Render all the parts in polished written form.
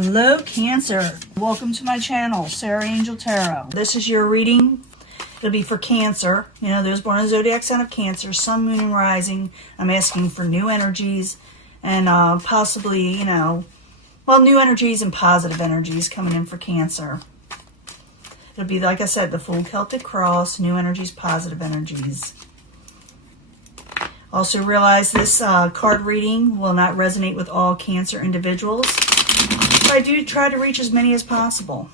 Hello Cancer, welcome to my channel, Sarah Angel Tarot. This is your reading. It'll be for Cancer. You know, those born in the zodiac sign of Cancer, Sun, Moon, and Rising. I'm asking for new energies and possibly, you know, well, new energies and positive energies coming in for Cancer. It'll be, like I said, the full Celtic cross, new energies, positive energies. Also realize this card reading will not resonate with all Cancer individuals. But I do try to reach as many as possible.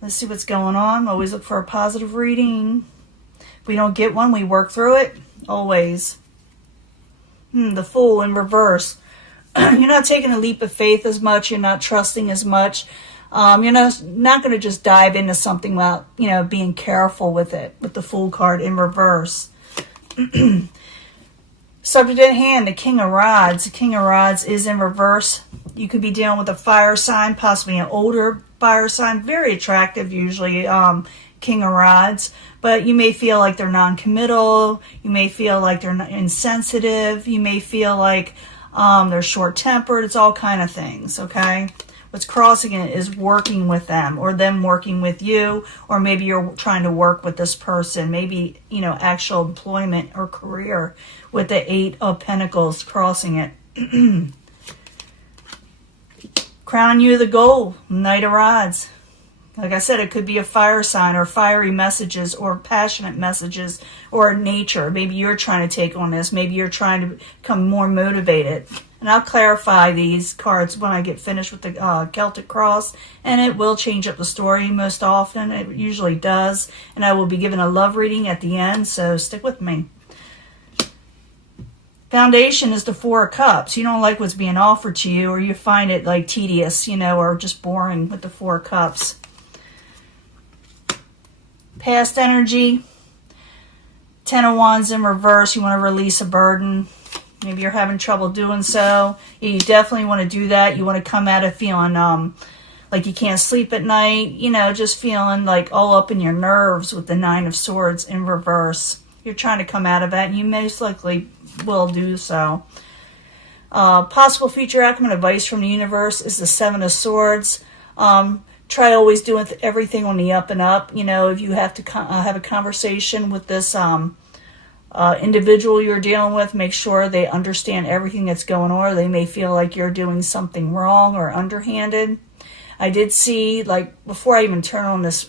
Let's see what's going on. Always look for a positive reading. If we don't get one, we work through it. Always. The Fool in reverse. You're not taking a leap of faith as much. You're not trusting as much. You're not going to just dive into something without, you know, being careful with it. With the Fool card in reverse. Subject at hand, the King of Rods. The King of Rods is in reverse. You could be dealing with a fire sign, possibly an older fire sign. Very attractive, usually, King of Rods. But you may feel like they're non-committal. You may feel like they're insensitive. You may feel like they're short-tempered. It's all kind of things, okay? What's crossing it is working with them or them working with you, or maybe you're trying to work with this person, maybe, you know, actual employment or career with the Eight of Pentacles crossing it. Crown you the gold, Knight of Rods. Like I said, it could be a fire sign or fiery messages or passionate messages or nature. Maybe you're trying to take on this. Maybe you're trying to become more motivated. And I'll clarify these cards when I get finished with the Celtic Cross. And it will change up the story most often. It usually does. And I will be giving a love reading at the end, so stick with me. Foundation is the Four of Cups. You don't like what's being offered to you, or you find it like tedious, you know, or just boring with the Four of Cups. Past energy. Ten of Wands in reverse. You want to release a burden. Maybe you're having trouble doing so. You definitely want to do that. You want to come out of feeling like you can't sleep at night. You know, just feeling like all up in your nerves with the Nine of Swords in reverse. You're trying to come out of that, and you most likely will do so. Possible future outcome and advice from the universe is the Seven of Swords. Try always doing everything on the up and up. You know, if you have to have a conversation with this individual you're dealing with, make sure they understand everything that's going on, or they may feel like you're doing something wrong or underhanded. I did see, like, before I even turn on this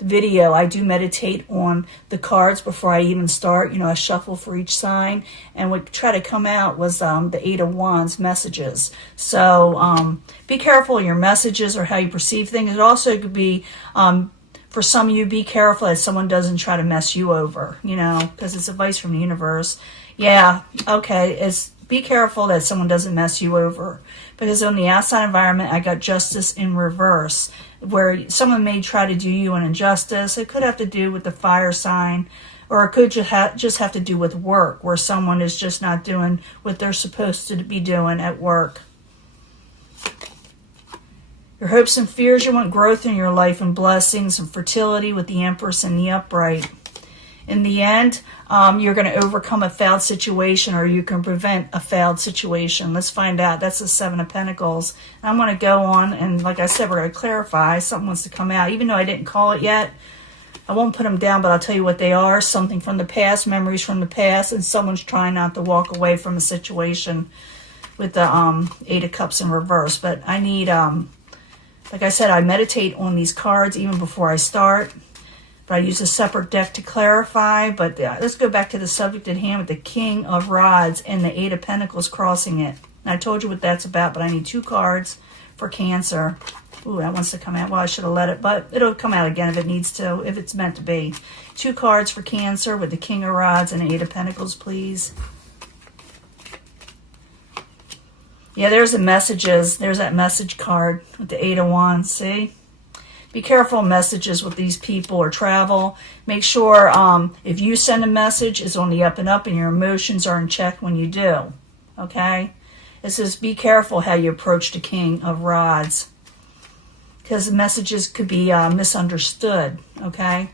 video, I do meditate on the cards before I even start. You know, I shuffle for each sign, and what try to come out was the Eight of Wands messages. So be careful of your messages or how you perceive things. It also could be for some of you, be careful that someone doesn't try to mess you over, you know, because it's advice from the universe. Yeah, okay, be careful that someone doesn't mess you over. Because on the outside environment, I got Justice in reverse, where someone may try to do you an injustice. It could have to do with the fire sign, or it could just have to do with work, where someone is just not doing what they're supposed to be doing at work. Your hopes and fears, you want growth in your life and blessings and fertility with the Empress and the Upright. In the end, you're going to overcome a failed situation, or you can prevent a failed situation. Let's find out. That's the Seven of Pentacles. And I'm going to go on, and like I said, we're going to clarify. Something wants to come out. Even though I didn't call it yet, I won't put them down, but I'll tell you what they are. Something from the past, memories from the past, and someone's trying not to walk away from a situation with the Eight of Cups in reverse. But I need... like I said, I meditate on these cards even before I start. But I use a separate deck to clarify. But let's go back to the subject at hand with the King of Rods and the Eight of Pentacles crossing it. And I told you what that's about, but I need two cards for Cancer. Ooh, that wants to come out. Well, I should have let it, but it'll come out again if it needs to, if it's meant to be. Two cards for Cancer with the King of Rods and the Eight of Pentacles, please. Yeah, there's the messages. There's that message card with the Eight of Wands, see? Be careful of messages with these people or travel. Make sure if you send a message, it's on the up and up and your emotions are in check when you do, okay? It says be careful how you approach the King of Rods, because the messages could be misunderstood, okay?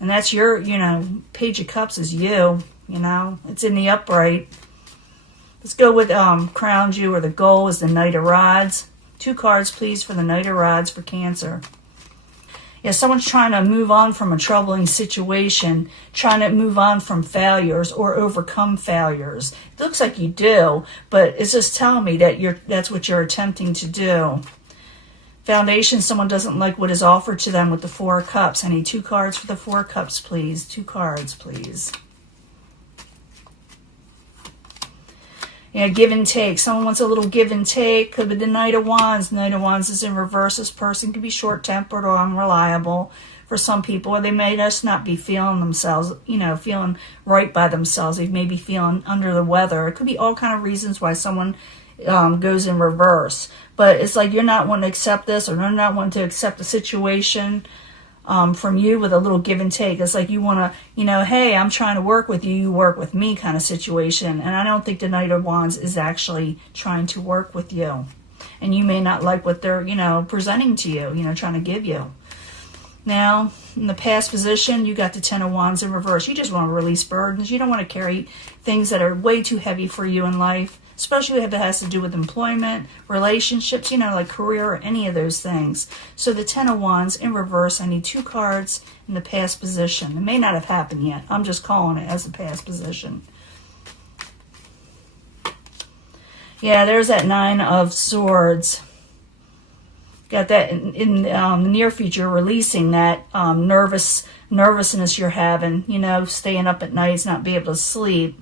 And that's your, you know, Page of Cups is you, you know. It's in the upright. Let's go with Crowned You, or the goal is the Knight of Rods. 2 cards, please, for the Knight of Rods for Cancer. Yeah, someone's trying to move on from a troubling situation, trying to move on from failures or overcome failures. It looks like you do, but it's just telling me that that's what you're attempting to do. Foundation, someone doesn't like what is offered to them with the 4 of Cups. I need 2 cards for the 4 of Cups, please. 2 cards, please. Yeah, give and take. Someone wants a little give and take. Could be the Knight of Wands. Knight of Wands is in reverse. This person could be short-tempered or unreliable for some people. Or they may just not be feeling themselves, feeling right by themselves. They may be feeling under the weather. It could be all kind of reasons why someone goes in reverse. But it's like you're not wanting to accept this, or they're not wanting to accept the situation from you with a little give and take. It's like you want to, hey, I'm trying to work with you, you work with me kind of situation. And I don't think the Knight of Wands is actually trying to work with you. And you may not like what they're, presenting to you, trying to give you. Now, in the past position, you got the 10 of Wands in reverse. You just want to release burdens. You don't want to carry things that are way too heavy for you in life, especially if it has to do with employment, relationships, like career or any of those things. So the 10 of Wands in reverse, I need 2 cards in the past position. It may not have happened yet. I'm just calling it as the past position. Yeah, there's that 9 of Swords. Got that in the near future, releasing that nervousness you're having, staying up at nights, not be able to sleep.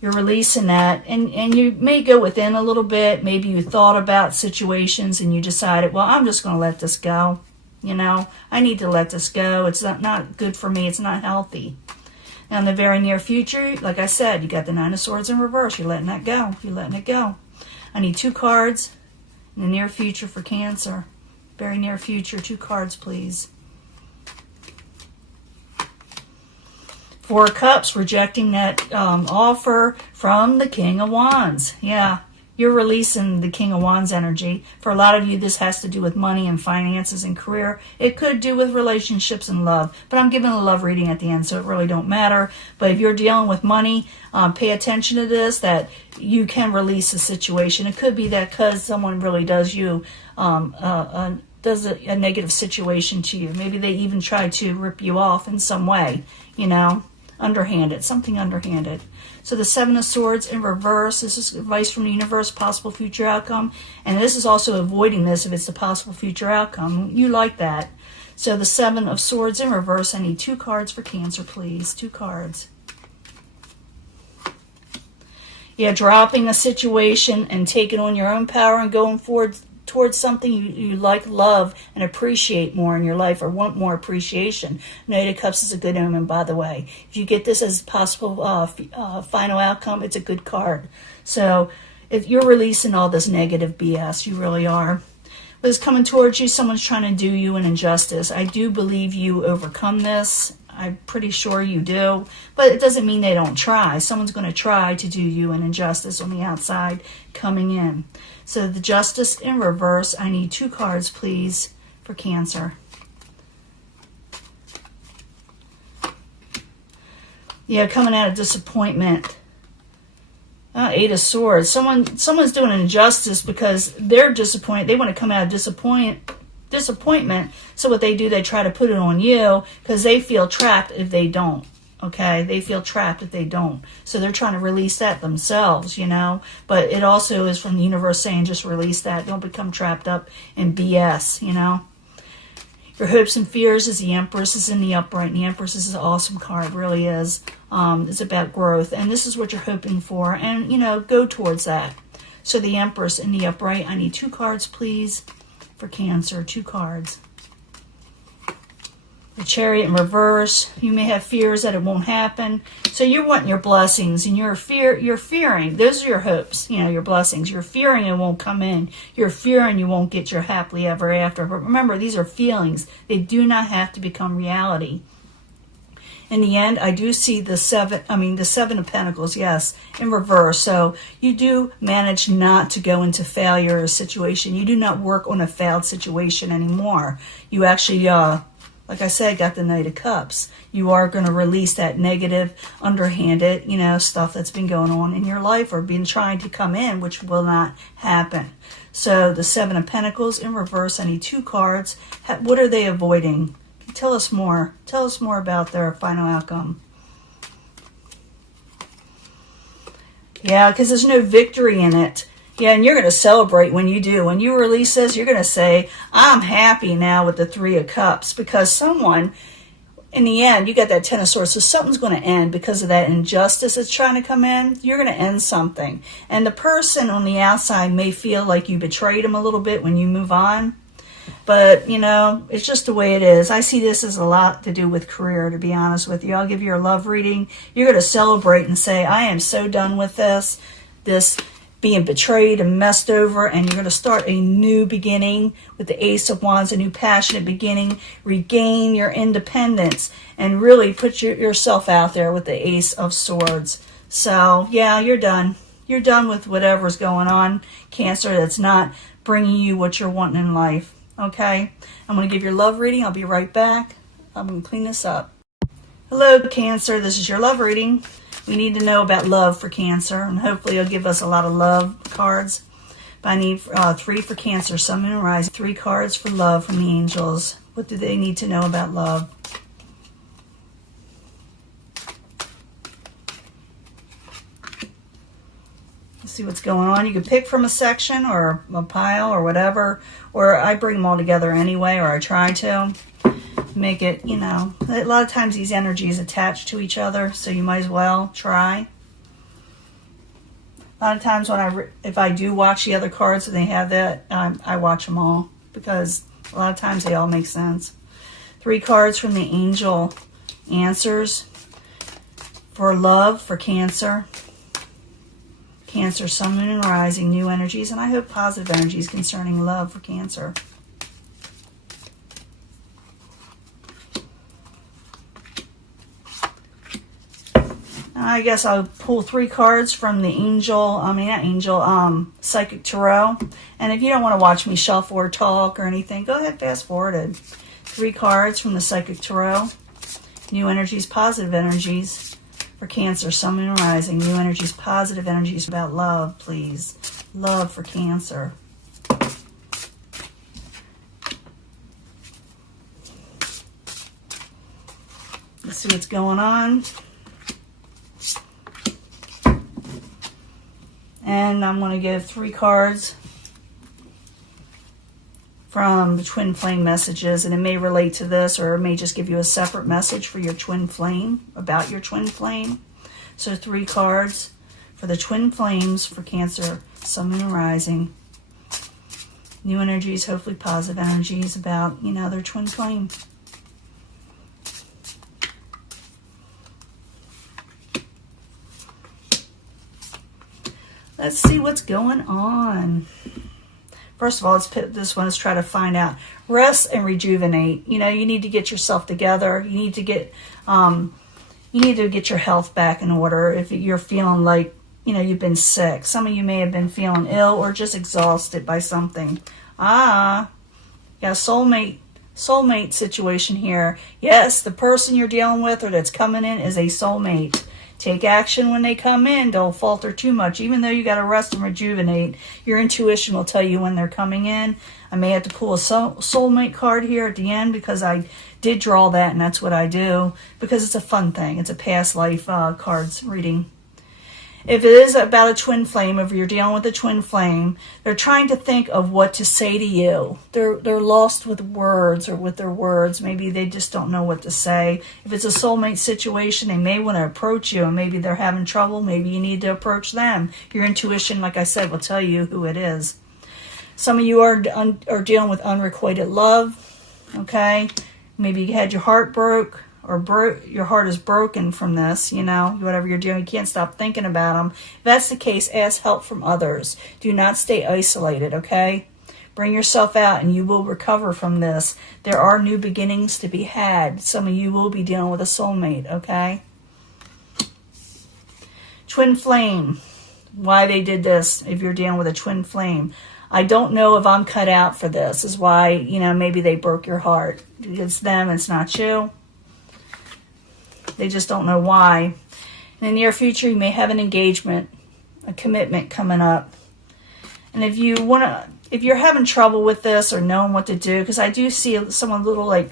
You're releasing that, and you may go within a little bit. Maybe you thought about situations and you decided, well, I'm just going to let this go. I need to let this go. It's not good for me. It's not healthy. Now, in the very near future, like I said, you got the 9 of Swords in reverse. You're letting that go. You're letting it go. I need 2 cards in the near future for Cancer. Very near future, 2 cards, please. 4 of Cups, rejecting that offer from the King of Wands. Yeah, you're releasing the King of Wands energy. For a lot of you, this has to do with money and finances and career. It could do with relationships and love. But I'm giving a love reading at the end, so it really don't matter. But if you're dealing with money, pay attention to this, that you can release a situation. It could be that because someone really does you, does a negative situation to you. Maybe they even try to rip you off in some way, underhanded, something underhanded. So the 7 of Swords in reverse, this is advice from the universe, possible future outcome. And this is also avoiding this if it's a possible future outcome. You like that. So the 7 of Swords in reverse, I need 2 cards for Cancer, please. 2 cards. Yeah, dropping a situation and taking on your own power and going forward towards something you like, love, and appreciate more in your life, or want more appreciation. Knight of Cups is a good omen, by the way. If you get this as possible final outcome, it's a good card. So if you're releasing all this negative BS, you really are. But it's coming towards you. Someone's trying to do you an injustice. I do believe you overcome this. I'm pretty sure you do. But it doesn't mean they don't try. Someone's going to try to do you an injustice on the outside coming in. So the Justice in reverse, I need 2 cards, please, for Cancer. Yeah, coming out of disappointment. 8 of Swords. Someone's doing an injustice because they're disappointed. They want to come out of disappointment. So what they do, they try to put it on you because they feel trapped if they don't. Okay, they feel trapped if they don't. So they're trying to release that themselves, But it also is from the universe saying just release that. Don't become trapped up in BS, Your hopes and fears is the Empress is in the upright. And the Empress is an awesome card, really is. It's about growth. And this is what you're hoping for. And, go towards that. So the Empress in the upright, I need 2 cards, please, for Cancer. 2 cards. The Chariot in reverse. You may have fears that it won't happen. So you're wanting your blessings, and you're fearing. Those are your hopes, your blessings. You're fearing it won't come in. You're fearing you won't get your happily ever after. But remember, these are feelings. They do not have to become reality. In the end, I do see the 7 of Pentacles, yes, in reverse. So you do manage not to go into failure situation. You do not work on a failed situation anymore. You actually Like I said, got the Knight of Cups. You are going to release that negative, underhanded, stuff that's been going on in your life or been trying to come in, which will not happen. So the Seven of Pentacles in reverse, I need 2 cards. What are they avoiding? Tell us more. Tell us more about their final outcome. Yeah, because there's no victory in it. Yeah, and you're going to celebrate when you do. When you release this, you're going to say, I'm happy now with the 3 of Cups. Because someone, in the end, you got that Ten of Swords. So something's going to end because of that injustice that's trying to come in. You're going to end something. And the person on the outside may feel like you betrayed them a little bit when you move on. But, it's just the way it is. I see this as a lot to do with career, to be honest with you. I'll give you a love reading. You're going to celebrate and say, I am so done with this being betrayed and messed over, and you're going to start a new beginning with the Ace of Wands, a new passionate beginning, regain your independence, and really put yourself out there with the Ace of Swords. So, yeah, you're done. You're done with whatever's going on, Cancer, that's not bringing you what you're wanting in life. Okay, I'm going to give your love reading. I'll be right back. I'm going to clean this up. Hello, Cancer. This is your love reading. We need to know about love for Cancer, and hopefully it'll give us a lot of love cards. But I need 3 for Cancer, Sun, Moon, and Rising. 3 cards for love from the angels. What do they need to know about love? See what's going on. You can pick from a section or a pile or whatever, or I bring them all together anyway, or I try to make it, a lot of times these energies attach to each other, so you might as well try. A lot of times if I do watch the other cards and they have that, I watch them all because a lot of times they all make sense. 3 cards from the angel answers for love for Cancer. Cancer, Sun, Moon, and Rising, new energies, and I hope positive energies concerning love for Cancer. I guess I'll pull 3 cards from the Psychic Tarot. And if you don't want to watch me shuffle or talk or anything, go ahead, fast forward it. 3 cards from the Psychic Tarot. New energies, positive energies. For Cancer, Sun, Moon, and Rising, new energies, positive energies about love, please. Love for Cancer. Let's see what's going on. And I'm going to give 3 cards from the twin flame messages, and it may relate to this, or it may just give you a separate message for your twin flame, about your twin flame. So 3 cards for the twin flames for Cancer, Sun, Moon, and Rising. New energies, hopefully positive energies about, their twin flame. Let's see what's going on. First of all, let's put this one. Let's try to find out. Rest and rejuvenate. You need to get yourself together. You need to get your health back in order. If you're feeling like, you've been sick. Some of you may have been feeling ill or just exhausted by something. Yeah, soulmate situation here. Yes, the person you're dealing with or that's coming in is a soulmate. Take action when they come in. Don't falter too much. Even though you got to rest and rejuvenate, your intuition will tell you when they're coming in. I may have to pull a soulmate card here at the end because I did draw that, and that's what I do because it's a fun thing. It's a past life cards reading. If it is about a twin flame, if you're dealing with a twin flame, they're trying to think of what to say to you. They're lost with words or with their words. Maybe they just don't know what to say. If it's a soulmate situation, they may want to approach you, and maybe they're having trouble. Maybe you need to approach them. Your intuition, like I said, will tell you who it is. Some of you are dealing with unrequited love, okay? Maybe you had your heart broke. Or your heart is broken from this, whatever you're doing, you can't stop thinking about them. If that's the case, ask help from others. Do not stay isolated, okay? Bring yourself out and you will recover from this. There are new beginnings to be had. Some of you will be dealing with a soulmate, okay? Twin flame. why they did this if you're dealing with a twin flame. I don't know if I'm cut out for this, is why, you know, maybe they broke your heart. It's them, it's not you. They just don't know why. In the near future, you may have an engagement, a commitment coming up. And if you're having trouble with this or knowing what to do, because I do see someone a little like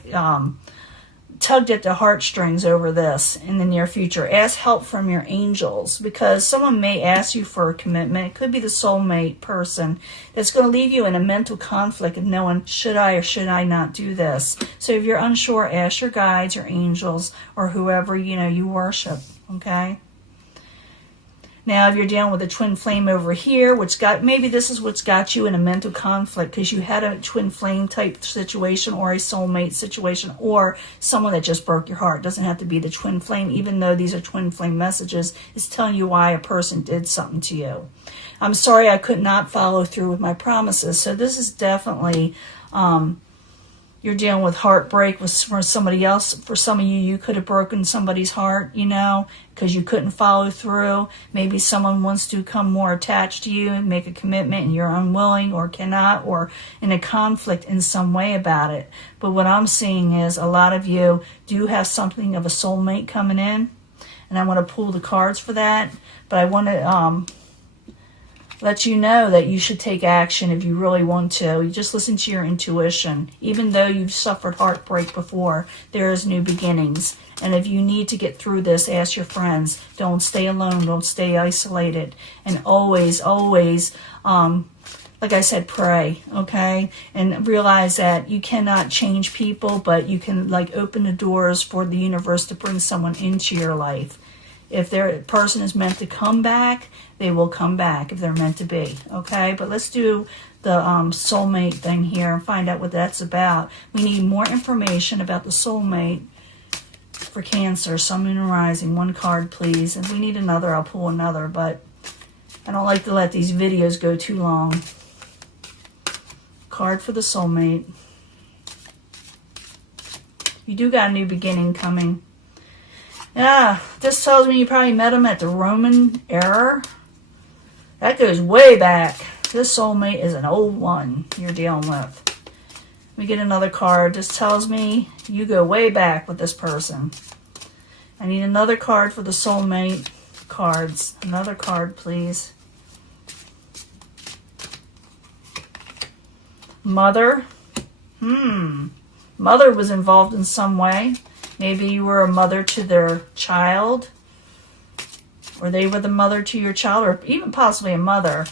tugged at the heartstrings over this in the near future. Ask help from your angels, because someone may ask you for a commitment. It could be the soulmate person that's going to leave you in a mental conflict of knowing, should I or should I not do this? So if you're unsure, ask your guides, your angels, or whoever, you know, you worship, okay? Now, if you're dealing with a twin flame over here, maybe this is what's got you in a mental conflict because you had a twin flame type situation or a soulmate situation or someone that just broke your heart. It doesn't have to be the twin flame, even though these are twin flame messages. It's telling you why a person did something to you. I'm sorry I could not follow through with my promises. So this is definitely... you're dealing with heartbreak for somebody else. For some of you, you could have broken somebody's heart, you know, because you couldn't follow through. Maybe someone wants to become more attached to you and make a commitment and you're unwilling or cannot, or in a conflict in some way about it. But what I'm seeing is a lot of you do have something of a soulmate coming in. And I want to pull the cards for that. But I want to... let you know that you should take action if you really want to. You just listen to your intuition. Even though you've suffered heartbreak before, there is new beginnings. And if you need to get through this, ask your friends. Don't stay alone. Don't stay isolated. And always, always, like I said, pray, okay? And realize that you cannot change people, but you can like open the doors for the universe to bring someone into your life. If their person is meant to come back, they will come back if they're meant to be, okay? But let's do the soulmate thing here and find out what that's about. We need more information about the soulmate for Cancer, Sun, Moon, and Rising. One card, please. If we need another, I'll pull another, but I don't like to let these videos go too long. Card for the soulmate. You do got a new beginning coming. Yeah, this tells me you probably met him at the Roman era. That goes way back. This soulmate is an old one you're dealing with. We get another card. This tells me you go way back with this person. I need another card for the soulmate cards. Another card, please. Mother. Mother was involved in some way. Maybe you were a mother to their child, or they were the mother to your child, or even possibly a mother,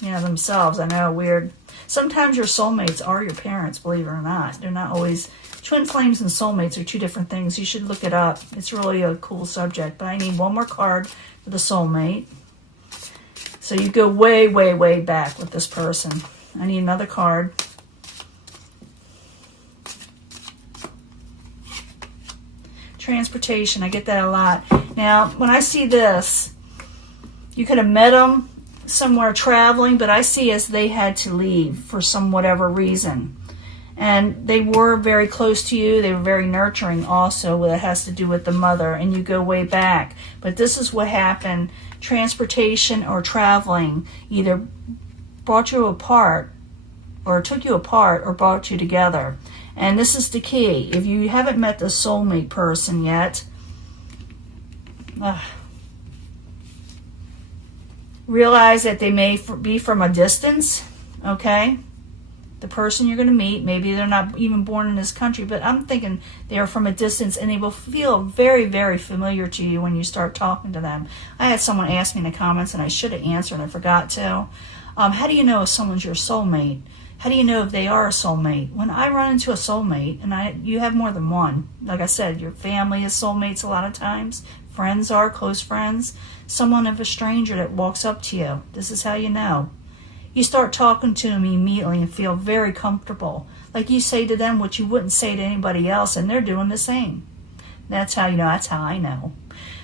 you know, themselves. I know, weird. Sometimes your soulmates are your parents, believe it or not. They're not always... Twin flames and soulmates are two different things. You should look it up. It's really a cool subject. But I need one more card for the soulmate. So you go way, way, way back with this person. I need another card. Transportation, I get that a lot. Now, when I see this, you could have met them somewhere traveling, but I see as they had to leave for some whatever reason. And they were very close to you. They were very nurturing also. That has to do with the mother, and you go way back. But this is what happened. Transportation or traveling either brought you apart, or took you apart, or brought you together. And this is the key. If you haven't met the soulmate person yet, realize that they may be from a distance, okay? The person you're going to meet, maybe they're not even born in this country, but I'm thinking they are from a distance, and they will feel very, very familiar to you when you start talking to them. I had someone ask me in the comments, and I should have answered, and I forgot to. How do you know if someone's your soulmate? How do you know if they are a soulmate? When I run into a soulmate, and you have more than one, like I said, your family is soulmates a lot of times. Friends are, close friends. Someone of a stranger that walks up to you. This is how you know. You start talking to them immediately and feel very comfortable. Like you say to them what you wouldn't say to anybody else, and they're doing the same. That's how you know. That's how I know.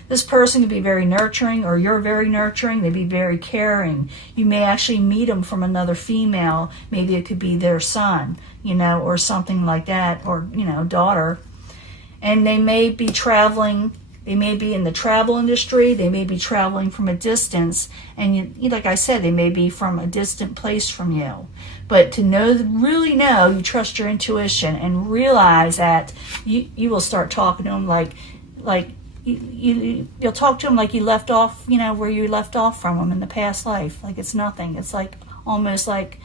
This person can be very nurturing, or you're very nurturing. They'd be very caring. You may actually meet them from another female. Maybe it could be their son, you know, or something like that, or, you know, daughter. And they may be traveling They may be in the travel industry. They may be traveling from a distance. And like I said, they may be from a distant place from you. But to know, really know, you trust your intuition and realize that you will start talking to them like you'll talk to them like you left off, where you left off from them in the past life. Like it's nothing. It's like almost like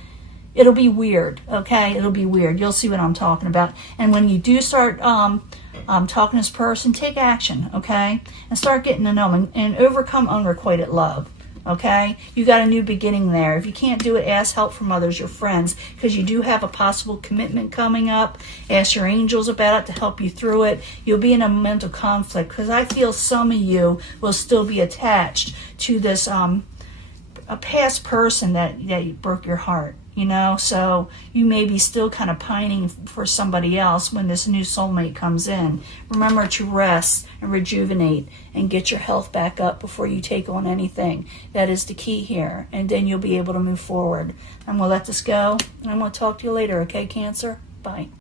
it'll be weird, okay? It'll be weird. You'll see what I'm talking about. And when you do start talking to this person, take action, okay? And start getting to know them and overcome unrequited love, okay? You got a new beginning there. If you can't do it, ask help from others, your friends, because you do have a possible commitment coming up. Ask your angels about it to help you through it. You'll be in a mental conflict because I feel some of you will still be attached to this a past person that broke your heart. So you may be still kind of pining for somebody else when this new soulmate comes in. Remember to rest and rejuvenate and get your health back up before you take on anything. That is the key here. And then you'll be able to move forward. I'm going to let this go, and I'm going to talk to you later, okay, Cancer? Bye.